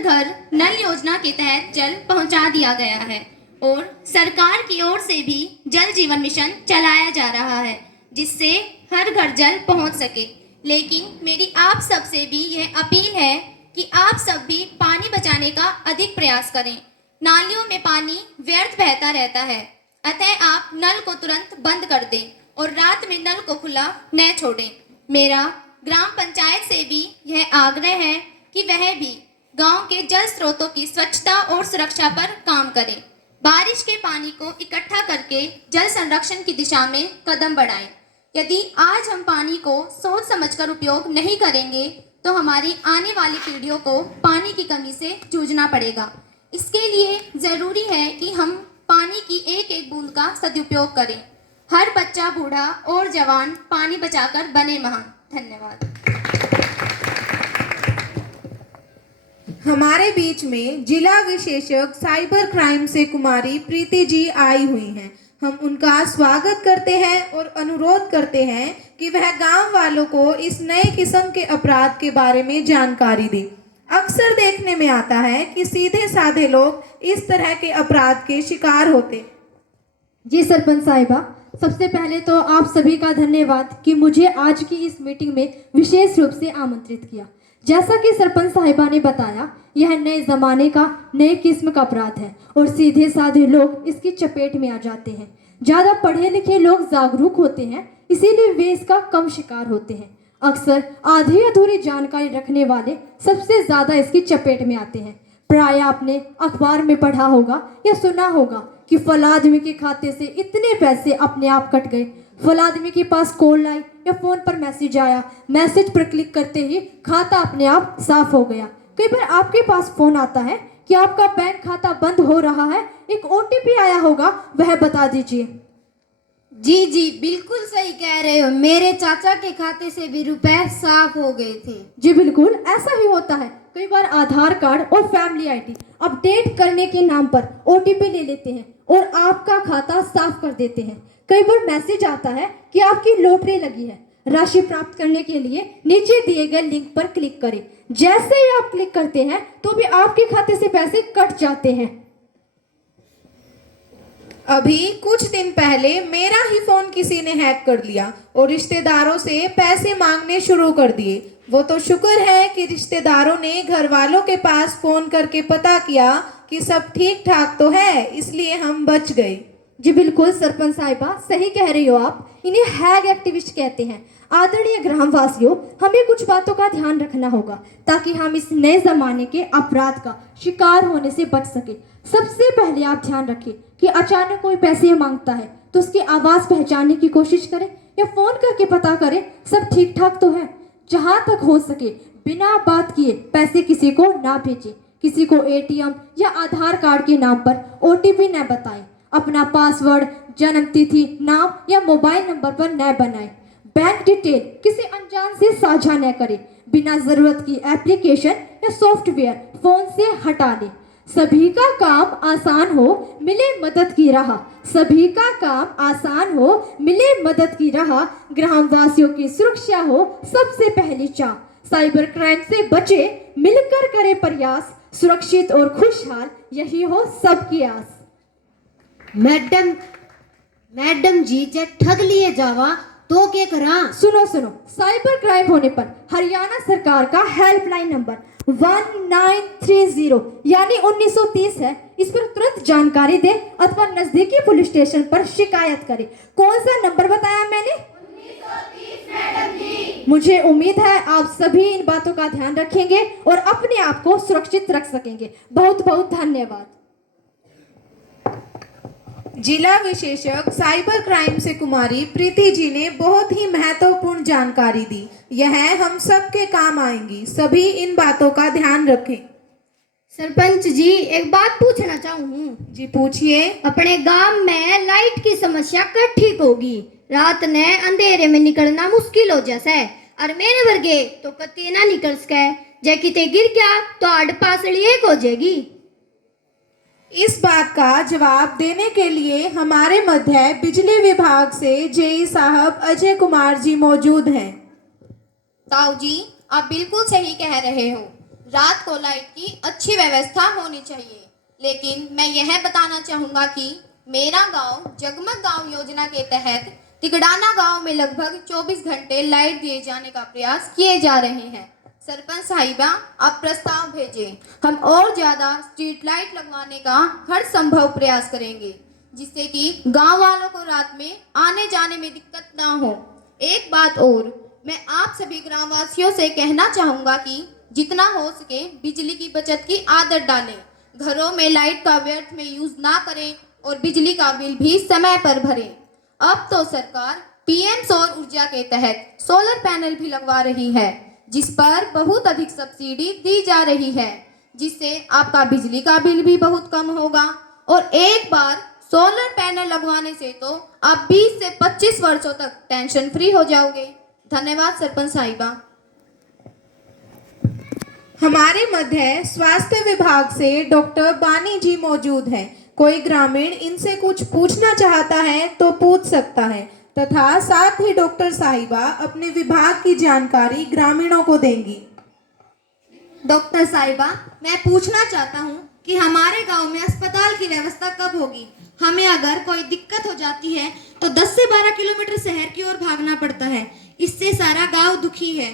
घर नल योजना के तहत जल पहुंचा दिया गया है और सरकार की ओर से भी जल जीवन मिशन चलाया जा रहा है, जिससे हर घर जल पहुंच सके। लेकिन मेरी आप सबसे भी यह अपील है कि आप सब भी पानी बचाने का अधिक प्रयास करें। नालियों में पानी व्यर्थ बहता रहता है, अतः आप नल को तुरंत बंद कर दें और रात में नल को खुला न छोड़ें। मेरा ग्राम पंचायत से भी यह आग्रह है कि वह भी गांव के जल स्रोतों की स्वच्छता और सुरक्षा पर काम करें। बारिश के पानी को इकट्ठा करके जल संरक्षण की दिशा में कदम बढ़ाएं। यदि आज हम पानी को सोच समझकर उपयोग नहीं करेंगे तो हमारी आने वाली पीढ़ियों को पानी की कमी से जूझना पड़ेगा। इसके लिए ज़रूरी है कि हम पानी की एक एक बूंद का सदुपयोग करें। हर बच्चा, बूढ़ा और जवान पानी बचाकर बने महान। धन्यवाद। हमारे बीच में जिला विशेषज्ञ साइबर क्राइम से कुमारी प्रीति जी आई हुई हैं। हम उनका स्वागत करते हैं और अनुरोध करते हैं कि वह गांव वालों को इस नए किस्म के अपराध के बारे में जानकारी दें। अक्सर देखने में आता है कि सीधे साधे लोग इस तरह के अपराध के शिकार होते। जी सरपंच साहिबा, सबसे पहले तो आप सभी का धन्यवाद कि मुझे आज की इस मीटिंग में विशेष रूप से आमंत्रित किया। जैसा कि सरपंच साहिबा ने बताया, यह नए ज़माने का नए किस्म का अपराध है और सीधे साधे लोग इसकी चपेट में आ जाते हैं। ज़्यादा पढ़े लिखे लोग जागरूक होते हैं, इसीलिए वे इसका कम शिकार होते हैं। अक्सर आधी अधूरी जानकारी रखने वाले सबसे ज़्यादा इसकी चपेट में आते हैं। प्राय आपने अखबार में पढ़ा होगा या सुना होगा कि फला आदमी के खाते से इतने पैसे अपने आप कट गए, फला आदमी के पास कॉल आई या फोन पर मैसेज आया, मैसेज पर क्लिक करते ही खाता अपने आप साफ हो गया। कई बार आपके पास फोन आता है कि आपका बैंक खाता बंद हो रहा है, एक OTP आया होगा, वह बता दीजिए। जी जी बिल्कुल सही कह रहे हो, मेरे चाचा के खाते से भी रुपए साफ हो गए थे। जी बिल्कुल ऐसा ही होता है। कई बार आधार कार्ड और फैमिली ID अपडेट करने के नाम पर OTP ले लेते हैं और आपका खाता साफ कर देते हैं। कई बार मैसेज आता है कि आपकी लॉटरी लगी है, राशि प्राप्त करने के लिए नीचे दिए गए लिंक पर क्लिक करें। जैसे ही आप क्लिक करते हैं तो भी आपके खाते से पैसे कट जाते हैं। अभी कुछ दिन पहले मेरा ही फोन किसी ने हैक कर लिया और रिश्तेदारों से पैसे मांगने शुरू कर दिए। वो तो शुक्र है कि रिश्तेदारों ने घर वालों के पास फोन करके पता किया कि सब ठीक ठाक तो है, इसलिए हम बच गए। जी बिल्कुल सरपंच साहिबा, सही कह रही हो आप। इन्हें हैक एक्टिविस्ट कहते हैं। आदरणीय ग्रामवासियों, हमें कुछ बातों का ध्यान रखना होगा ताकि हम इस नए जमाने के अपराध का शिकार होने से बच सके। सबसे पहले आप ध्यान रखें कि अचानक कोई पैसे मांगता है तो उसकी आवाज़ पहचानने की कोशिश करें या फ़ोन करके पता करें सब ठीक ठाक तो है। जहाँ तक हो सके बिना बात किए पैसे किसी को ना भेजें। किसी को ATM या आधार कार्ड के नाम पर OTP न बताएं। अपना पासवर्ड, जन्म तिथि, नाम या मोबाइल नंबर पर न बनाएं। बैंक डिटेल किसी अनजान से साझा न करें। बिना ज़रूरत की एप्लीकेशन या सॉफ्टवेयर फ़ोन से हटा लें। सभी का काम आसान हो, मिले मदद की राह। सभी का काम आसान हो, मिले मदद की राह। ग्रामवासियों की सुरक्षा हो सबसे पहली चाह। साइबर क्राइम से बचे, मिलकर करें प्रयास। सुरक्षित और खुशहाल यही हो सबकी आस। मैडम जी, जे ठग लिए जावा तो क्या करा? सुनो, साइबर क्राइम होने पर हरियाणा सरकार का हेल्पलाइन नंबर 1930 यानी 1930 है। इस पर तुरंत जानकारी दे अथवा नजदीकी पुलिस स्टेशन पर शिकायत करे। कौन सा नंबर बताया मैंने? 1930 मैडम जी। मुझे उम्मीद है आप सभी इन बातों का ध्यान रखेंगे और अपने आप को सुरक्षित रख सकेंगे। बहुत बहुत धन्यवाद। जिला विशेषज्ञ साइबर क्राइम से कुमारी प्रीति जी ने बहुत ही महत्वपूर्ण जानकारी दी। यह हम सब के काम आएंगी। सभी इन बातों का ध्यान रखें। सरपंच जी, एक बात पूछना चाहूँ। जी पूछिए। अपने गांव में लाइट की समस्या कब ठीक होगी? रात ने अंधेरे में निकलना मुश्किल हो जैसे, और मेरे वर्गे तो कत्ती ना निकल सके। जे किते गिर गया तो आड़ पासड़ी एक हो जाएगी। इस बात का जवाब देने के लिए हमारे मध्य बिजली विभाग से JE साहब अजय कुमार जी मौजूद हैं। ताऊ जी, आप बिल्कुल सही कह रहे हो। रात को लाइट की अच्छी व्यवस्था होनी चाहिए। लेकिन मैं यह बताना चाहूँगा कि मेरा गांव जगमग गांव योजना के तहत तिगड़ाना गांव में लगभग 24 घंटे लाइट दिए जाने का प्रयास किए जा रहे हैं। सरपंच साहिबा, आप प्रस्ताव भेजें। हम और ज़्यादा स्ट्रीट लाइट लगवाने का हर संभव प्रयास करेंगे, जिससे कि गांव वालों को रात में आने जाने में दिक्कत ना हो। एक बात और, मैं आप सभी ग्रामवासियों से कहना चाहूँगा कि जितना हो सके बिजली की बचत की आदत डालें, घरों में लाइट का व्यर्थ में यूज़ ना करें और बिजली का बिल भी समय पर भरें। अब तो सरकार पीएम सौर ऊर्जा के तहत सोलर पैनल भी लगवा रही है, जिस पर बहुत अधिक सब्सिडी दी जा रही है, जिससे आपका बिजली का बिल भी बहुत कम होगा। और एक बार सोलर पैनल लगवाने से तो आप 20 से 25 वर्षों तक टेंशन फ्री हो जाओगे। धन्यवाद सरपंच साहिबा। हमारे मध्य स्वास्थ्य विभाग से डॉक्टर बानी जी मौजूद हैं। कोई ग्रामीण इनसे कुछ पूछना चाहता है तो पूछ सकता है, तथा साथ ही डॉक्टर साहिबा अपने विभाग की जानकारी ग्रामीणों को देंगी। डॉक्टर साहिबा, मैं पूछना चाहता हूँ कि हमारे गांव में अस्पताल की व्यवस्था कब होगी? हमें अगर कोई दिक्कत हो जाती है तो 10 से 12 किलोमीटर शहर की ओर भागना पड़ता है। इससे सारा गांव दुखी है।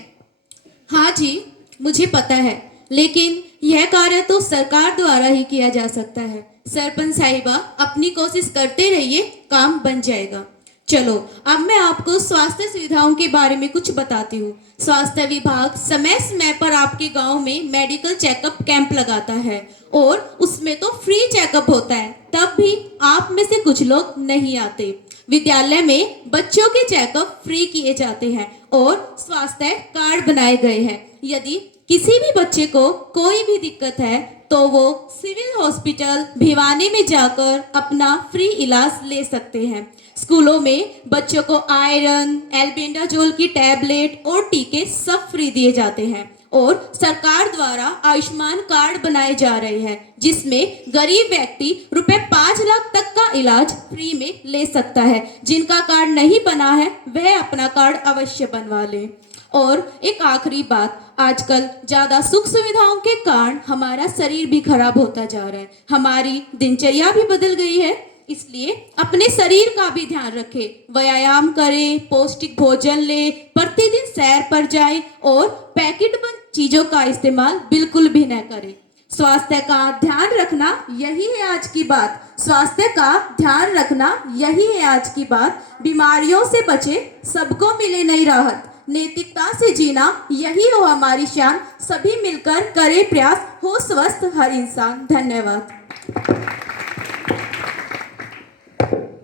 हाँ जी, मुझे पता है, लेकिन यह कार्य तो सरकार द्वारा ही किया जा सकता है। सरपंच साहिबा, अपनी कोशिश करते रहिए, काम बन जाएगा। चलो, अब मैं आपको स्वास्थ्य सुविधाओं के बारे में कुछ बताती हूँ। स्वास्थ्य विभाग समय समय पर आपके गांव में मेडिकल चेकअप कैंप लगाता है और उसमें तो फ्री चेकअप होता है, तब भी आप में से कुछ लोग नहीं आते। विद्यालय में बच्चों के चेकअप फ्री किए जाते हैं और स्वास्थ्य कार्ड बनाए गए हैं। यदि किसी भी बच्चे को कोई भी दिक्कत है तो वो सिविल हॉस्पिटल भिवानी में जाकर अपना फ्री इलाज ले सकते हैं। स्कूलों में बच्चों को आयरन, एल्बेंडाजोल की टैबलेट और टीके सब फ्री दिए जाते हैं। और सरकार द्वारा आयुष्मान कार्ड बनाए जा रहे हैं, जिसमें गरीब व्यक्ति रुपए 5 लाख तक का इलाज फ्री में ले सकता है। जिनका कार्ड नहीं बना है वह अपना कार्ड अवश्य बनवा ले। और एक आखिरी बात, आजकल ज़्यादा सुख सुविधाओं के कारण हमारा शरीर भी खराब होता जा रहा है, हमारी दिनचर्या भी बदल गई है। इसलिए अपने शरीर का भी ध्यान रखें, व्यायाम करें, पौष्टिक भोजन लें, प्रतिदिन सैर पर जाएं और पैकेट बंद चीज़ों का इस्तेमाल बिल्कुल भी न करें। स्वास्थ्य का ध्यान रखना यही है आज की बात। स्वास्थ्य का ध्यान रखना यही है आज की बात। बीमारियों से बचे, सबको मिले नई राहत। नैतिकता से जीना यही हो हमारी शान। सभी मिलकर करें प्रयास, हो स्वस्थ हर इंसान। धन्यवाद।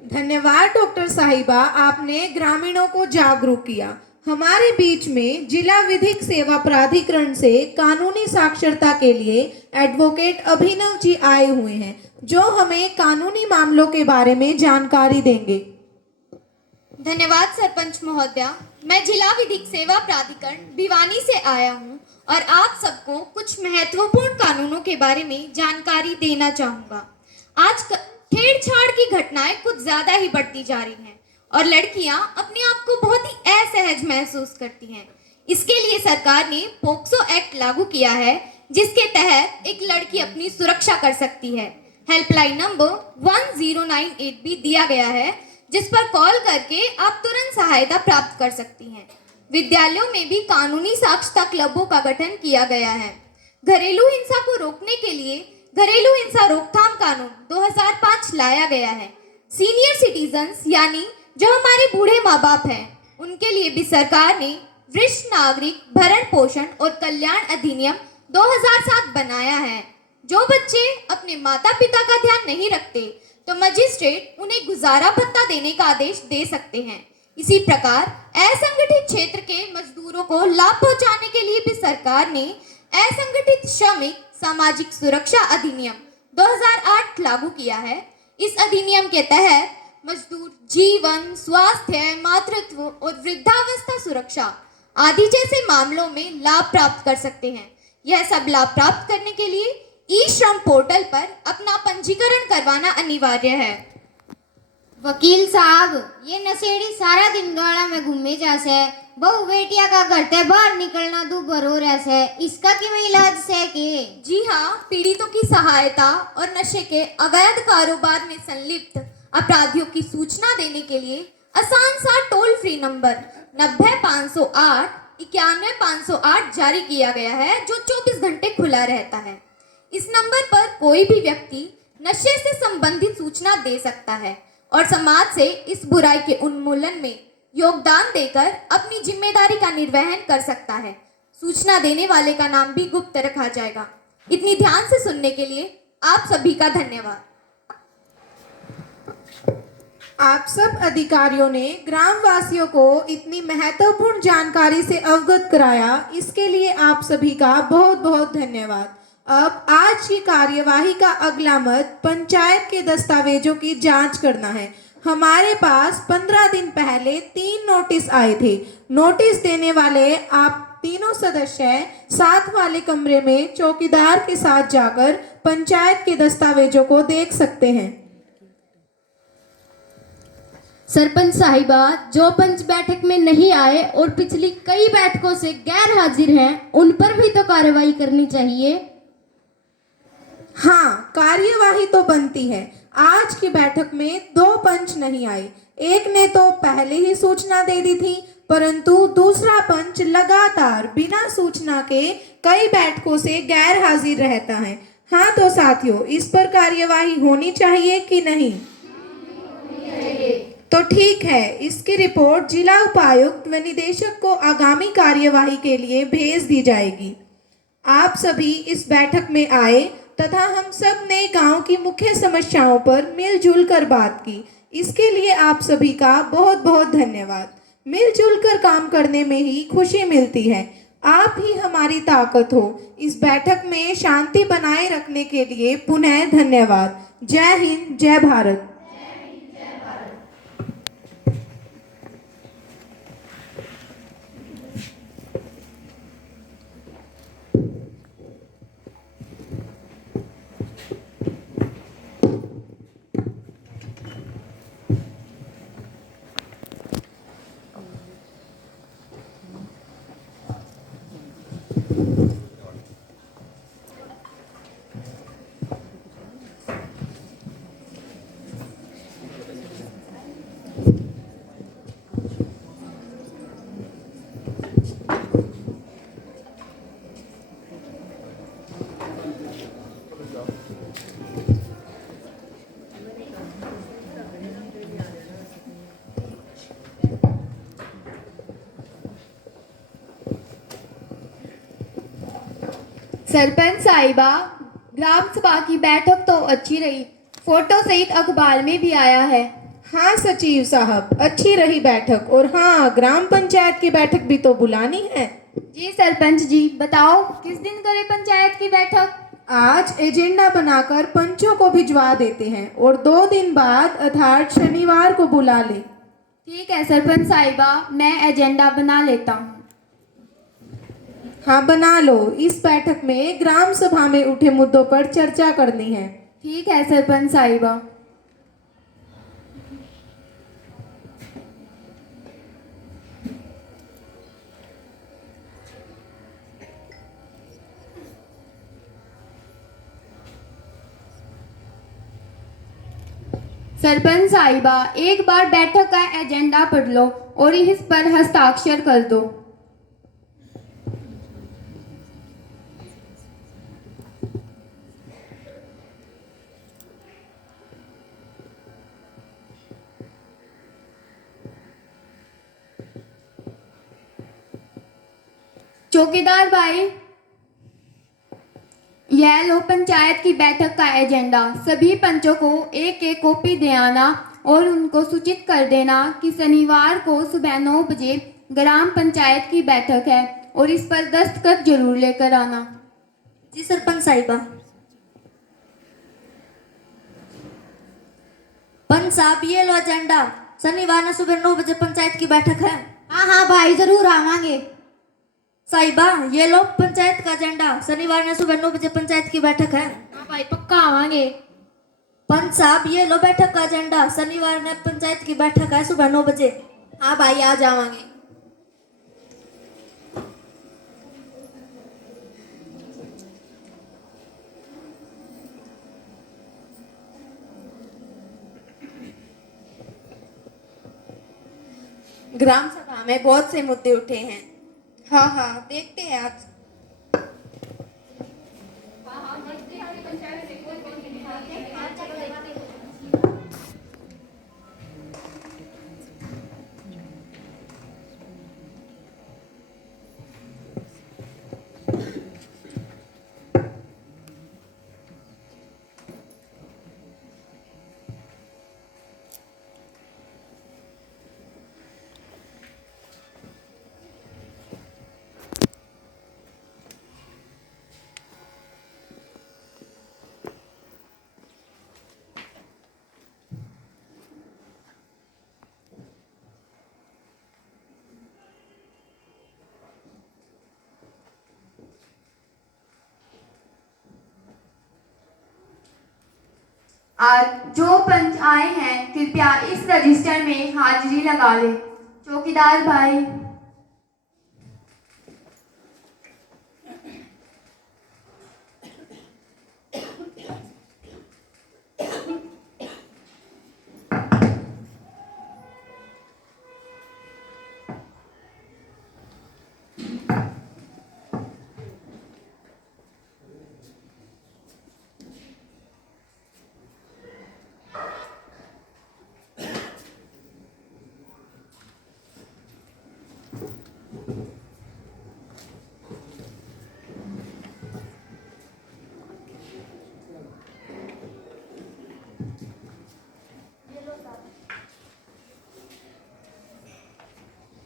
धन्यवाद डॉक्टर साहिबा, आपने ग्रामीणों को जागरूक किया। हमारे बीच में जिला विधिक सेवा प्राधिकरण से कानूनी साक्षरता के लिए एडवोकेट अभिनव जी आए हुए हैं, जो हमें कानूनी मामलों के बारे में जानकारी देंगे। धन्यवाद सरपंच महोदया। मैं जिला विधिक सेवा प्राधिकरण भिवानी से आया हूँ और आप सबको कुछ महत्वपूर्ण कानूनों के बारे में जानकारी देना चाहूँगा। आज छेड़छाड़ की घटनाएं कुछ ज्यादा ही बढ़ती जा रही हैं और लड़कियां अपने आप को बहुत ही असहज महसूस करती हैं। इसके लिए सरकार ने पोक्सो एक्ट लागू किया है, जिसके तहत एक लड़की अपनी सुरक्षा कर सकती है। हेल्पलाइन नंबर 1098 भी दिया गया है, जिस पर कॉल करके आप तुरंत सहायता प्राप्त कर सकती हैं। विद्यालयों में भी कानूनी साक्षरता क्लबों का गठन किया गया है। घरेलू हिंसा को रोकने के लिए घरेलू हिंसा रोकथाम कानून 2005 लाया गया है। सीनियर सिटीजन्स यानी जो हमारे बूढ़े माँ बाप हैं, उनके लिए भी सरकार ने वरिष्ठ नागरिक भरण पोषण और कल्याण अधिनियम 2007 बनाया है। जो बच्चे अपने माता पिता का ध्यान नहीं रखते तो मजिस्ट्रेट उन्हें गुजारा भत्ता देने का आदेश दे सकते हैं। इसी प्रकार असंगठित क्षेत्र के मजदूरों को लाभ पहुंचाने के लिए भी सरकार ने असंगठित श्रमिक सामाजिक सुरक्षा अधिनियम 2008 लागू किया है। इस अधिनियम के तहत मजदूर जीवन, स्वास्थ्य, मातृत्व और वृद्धावस्था सुरक्षा आदि जैसे मामलों में लाभ प्राप्त कर सकते हैं। यह सब लाभ प्राप्त करने के लिए ई श्रम पोर्टल पर अपना पंजीकरण करवाना अनिवार्य है। वकील साहब, ये नशेड़ी सारा दिन गाड़ा में घूमे जासे, बहु बेटिया का घर ते बाहर निकलना दूभर हो रहा से, इसका कि मैं इलाज से के? जी हाँ, पीड़ितों की सहायता और नशे के अवैध कारोबार में संलिप्त अपराधियों की सूचना देने के लिए आसान सा टोल फ्री नंबर 90-508 91-508 जारी किया गया है, जो 24 घंटे खुला रहता है। इस नंबर पर कोई भी व्यक्ति नशे से संबंधित सूचना दे सकता है और समाज से इस बुराई के उन्मूलन में योगदान देकर अपनी जिम्मेदारी का निर्वहन कर सकता है। सूचना देने वाले का नाम भी गुप्त रखा जाएगा। इतनी ध्यान से सुनने के लिए आप सभी का धन्यवाद। आप सब अधिकारियों ने ग्राम वासियों को इतनी महत्वपूर्ण जानकारी से अवगत कराया, इसके लिए आप सभी का बहुत बहुत धन्यवाद। अब आज की कार्यवाही का अगला मत पंचायत के दस्तावेजों की जांच करना है। हमारे पास 15 दिन पहले 3 नोटिस आए थे। नोटिस देने वाले आप तीनों सदस्य साथ वाले कमरे में चौकीदार के साथ जाकर पंचायत के दस्तावेजों को देख सकते हैं। सरपंच साहिबा, जो पंच बैठक में नहीं आए और पिछली कई बैठकों से गैर हाजिर हैं, उन पर भी तो कार्रवाई करनी चाहिए। हाँ, कार्यवाही तो बनती है। आज की बैठक में 2 पंच नहीं आए। एक ने तो पहले ही सूचना दे दी थी, परंतु दूसरा पंच लगातार बिना सूचना के कई बैठकों से गैर हाजिर रहता है। हाँ तो साथियों, इस पर कार्यवाही होनी चाहिए कि नहीं? तो ठीक है, इसकी रिपोर्ट जिला उपायुक्त व निदेशक को आगामी कार्यवाही के लिए भेज दी जाएगी। आप सभी इस बैठक में आए तथा हम सब ने गांव की मुख्य समस्याओं पर मिलजुल कर बात की। इसके लिए आप सभी का बहुत बहुत धन्यवाद। मिलजुल कर काम करने में ही खुशी मिलती है। आप ही हमारी ताकत हो। इस बैठक में शांति बनाए रखने के लिए पुनः धन्यवाद। जय हिंद, जय भारत। सरपंच साहिबा, ग्राम सभा की बैठक तो अच्छी रही, फोटो सहित अखबार में भी आया है। हाँ सचिव साहब, अच्छी रही बैठक। और हाँ, ग्राम पंचायत की बैठक भी तो बुलानी है। जी सरपंच जी, बताओ किस दिन करें पंचायत की बैठक? आज एजेंडा बनाकर पंचों को भिजवा देते हैं और 2 दिन बाद अर्थात शनिवार को बुला ले। ठीक है सरपंच साहिबा, मैं एजेंडा बना लेता हूँ। हाँ, बना लो। इस बैठक में ग्राम सभा में उठे मुद्दों पर चर्चा करनी है। ठीक है सरपंच साहिबा। सरपंच साहिबा, एक बार बैठक का एजेंडा पढ़ लो और इस पर हस्ताक्षर कर दो। चौकीदार भाई, यह लो पंचायत की बैठक का एजेंडा। सभी पंचों को एक एक कॉपी दे आना और उनको सूचित कर देना कि शनिवार को सुबह 9 बजे ग्राम पंचायत की बैठक है और इस पर दस्तखत जरूर लेकर आना। जी सरपंच साहिबा। पंच साहब, ये लो एजेंडा। शनिवार को सुबह 9 बजे पंचायत की बैठक है। हाँ हाँ भाई, जरूर आवांगे। साहिबा, ये लो पंचायत का एजेंडा। शनिवार को सुबह 9 बजे पंचायत की बैठक है। हाँ भाई, पक्का आवांगे। पंच साहब ये लो बैठक का एजेंडा। शनिवार में पंचायत की बैठक है सुबह 9 बजे। हाँ भाई, आ जावांगे। ग्राम सभा में बहुत से मुद्दे उठे हैं। हाँ, देखते हैं आज। आज जो पंच आए हैं कृपया इस रजिस्टर में हाजिरी लगा लें। चौकीदार भाई।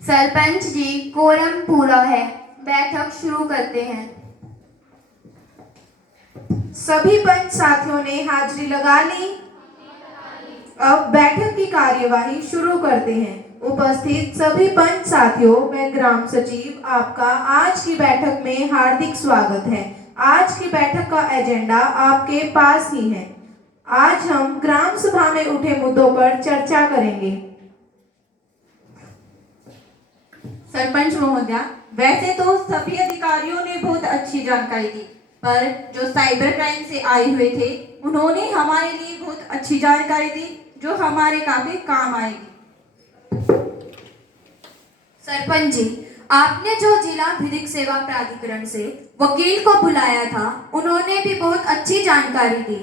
सरपंच जी, कोरम पूरा है, बैठक शुरू करते हैं। सभी पंच साथियों ने हाजिरी लगा ली। अब बैठक की कार्यवाही शुरू करते हैं। उपस्थित सभी पंच साथियों, मैं ग्राम सचिव, आपका आज की बैठक में हार्दिक स्वागत है। आज की बैठक का एजेंडा आपके पास ही है। आज हम ग्राम सभा में उठे मुद्दों पर चर्चा करेंगे। सरपंच महोदया, वैसे तो सभी अधिकारियों ने बहुत अच्छी जानकारी दी, पर जो साइबर क्राइम से आए हुए थे उन्होंने हमारे लिए बहुत अच्छी जानकारी दी जो हमारे काफी काम आएगी। सरपंच जी, आपने जो जिला विधिक सेवा प्राधिकरण से वकील को बुलाया था, उन्होंने भी बहुत अच्छी जानकारी दी।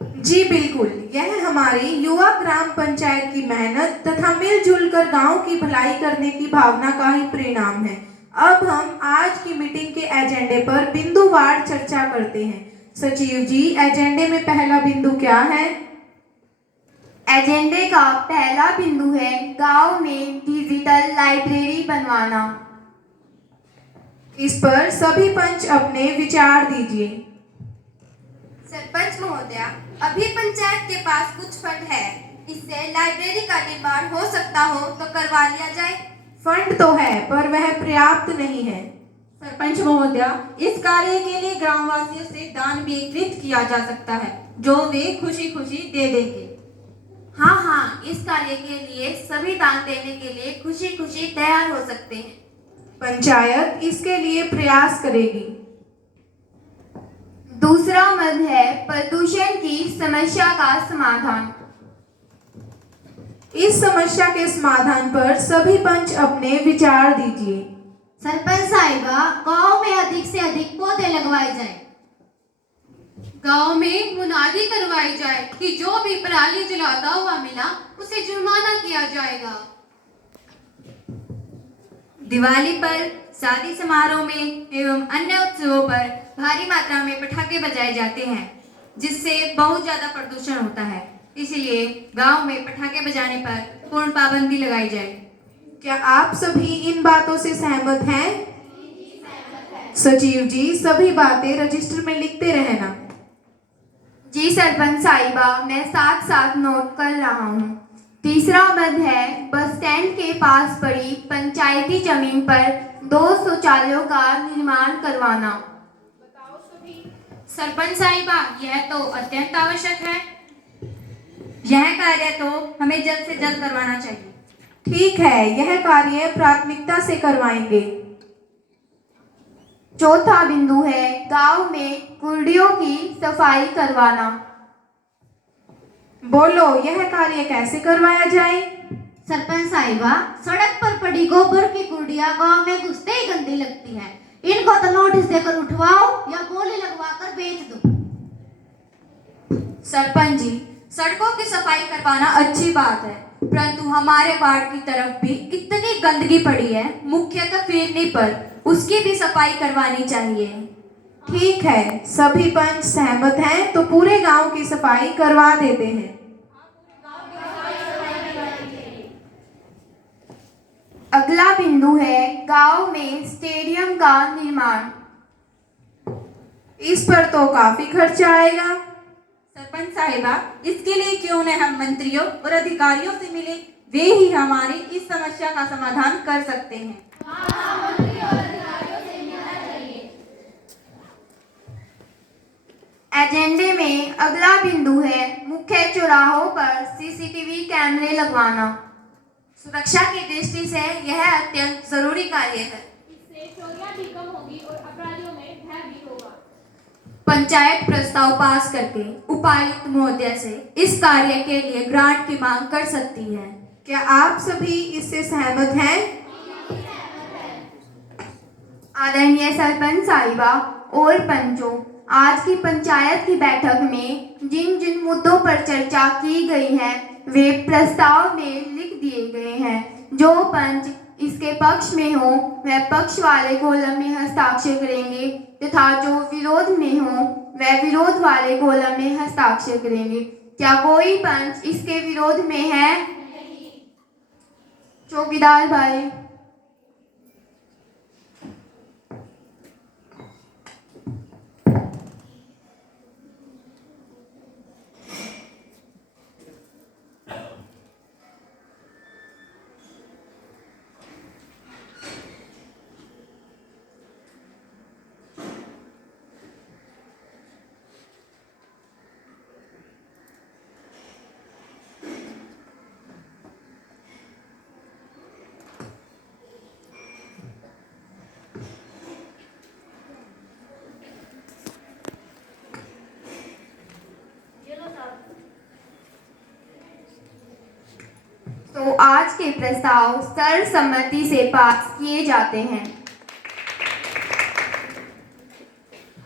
जी बिल्कुल, यह हमारी युवा ग्राम पंचायत की मेहनत तथा मिलजुल कर गाँव की भलाई करने की भावना का ही परिणाम है। अब हम आज की मीटिंग के एजेंडे पर बिंदुवार चर्चा करते हैं। सचिव जी, एजेंडे में पहला बिंदु क्या है? एजेंडे का पहला बिंदु है गांव में डिजिटल लाइब्रेरी बनवाना। इस पर सभी पंच अपने विचार दीजिए। सरपंच महोदया, अभी पंचायत के पास कुछ फंड है, इससे लाइब्रेरी का निर्माण हो सकता हो तो करवा लिया जाए। फंड तो है, पर वह पर्याप्त नहीं है। सरपंच महोदया, इस कार्य के लिए ग्रामवासियों से दान भी एकत्रित किया जा सकता है जो वे खुशी खुशी दे देंगे। हाँ, इस कार्य के लिए सभी दान देने के लिए खुशी खुशी तैयार हो सकते हैं। पंचायत इसके लिए प्रयास करेगी। दूसरा मद है प्रदूषण की समस्या का समाधान। इस समस्या के समाधान पर सभी पंच अपने विचार दीजिए। सरपंच साहिबा, गांव में अधिक से अधिक पौधे लगवाए जाए। गांव में मुनादी करवाई जाए कि जो भी पराली जलाता हुआ मिला उसे जुर्माना किया जाएगा। दिवाली पर, शादी समारोह में एवं अन्य उत्सवों पर भारी मात्रा में पटाखे बजाए जाते हैं, जिससे बहुत ज्यादा प्रदूषण होता है। इसलिए गांव में पटाखे बजाने पर पूर्ण पाबंदी लगाई जाए। क्या आप सभी इन बातों से सहमत हैं? सचिव जी, सभी बातें रजिस्टर में लिखते रहना। जी सरपंच साहिबा, मैं साथ साथ नोट कर रहा हूँ। तीसरा मद है बस स्टैंड के पास पड़ी पंचायती जमीन पर 2 शौचालयों का निर्माण करवाना। सरपंच साहिबा, यह तो अत्यंत आवश्यक है। यह कार्य तो हमें जल्द से जल्द करवाना चाहिए। ठीक है, यह कार्य प्राथमिकता से करवाएंगे। चौथा बिंदु है गांव में कुर्डियों की सफाई करवाना। बोलो, यह कार्य कैसे करवाया जाए? सरपंच साहिबा, सड़क पर पड़ी गोबर की कुर्डियां गांव में घुसते ही गंदी लगती हैं। इनको तो नोटिस देकर उठवाओ या बोली लगवाकर बेच दो। सरपंच जी, सड़कों की सफाई करवाना अच्छी बात है, परंतु हमारे वार्ड की तरफ भी इतनी गंदगी पड़ी है, मुख्यतः फिरनी पर, उसकी भी सफाई करवानी चाहिए। ठीक है, सभी पंच सहमत हैं तो पूरे गांव की सफाई करवा देते हैं। अगला बिंदु है गांव में स्टेडियम का निर्माण। इस पर तो काफी खर्चा आएगा। सरपंच साहिबा, इसके लिए क्यों न हम मंत्रियों और अधिकारियों से मिले, वे ही हमारी इस समस्या का समाधान कर सकते हैं। एजेंडे में अगला बिंदु है मुख्य चौराहों पर सीसीटीवी कैमरे लगवाना। सुरक्षा की दृष्टि से यह अत्यंत जरूरी कार्य है। इससे चोरियां भी कम होगी और अपराधियों में भय भी होगा। पंचायत प्रस्ताव पास करके उपायुक्त महोदय से इस कार्य के लिए ग्रांट की मांग कर सकती है। क्या आप सभी इससे सहमत हैं? आदरणीय सरपंच साहिबा और पंचों, आज की पंचायत की बैठक में जिन जिन मुद्दों पर चर्चा की गई है वे प्रस्ताव में लिख दिए गए हैं। जो पंच इसके पक्ष में हो वह पक्ष वाले कॉलम में हस्ताक्षर करेंगे तथा जो विरोध में हो वह विरोध वाले कॉलम में हस्ताक्षर करेंगे। क्या कोई पंच इसके विरोध में है? चौकीदार भाई। तो आज के प्रस्ताव सर्वसम्मति से पास किए जाते हैं।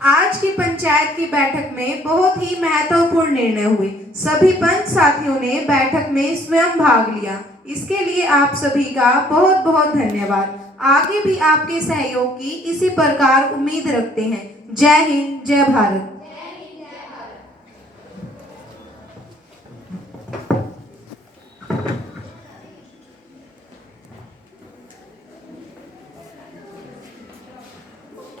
आज की पंचायत की बैठक में बहुत ही महत्वपूर्ण निर्णय हुए। सभी पंच साथियों ने बैठक में स्वयं भाग लिया। इसके लिए आप सभी का बहुत बहुत धन्यवाद। आगे भी आपके सहयोग की इसी प्रकार उम्मीद रखते हैं। जय हिंद, जय भारत।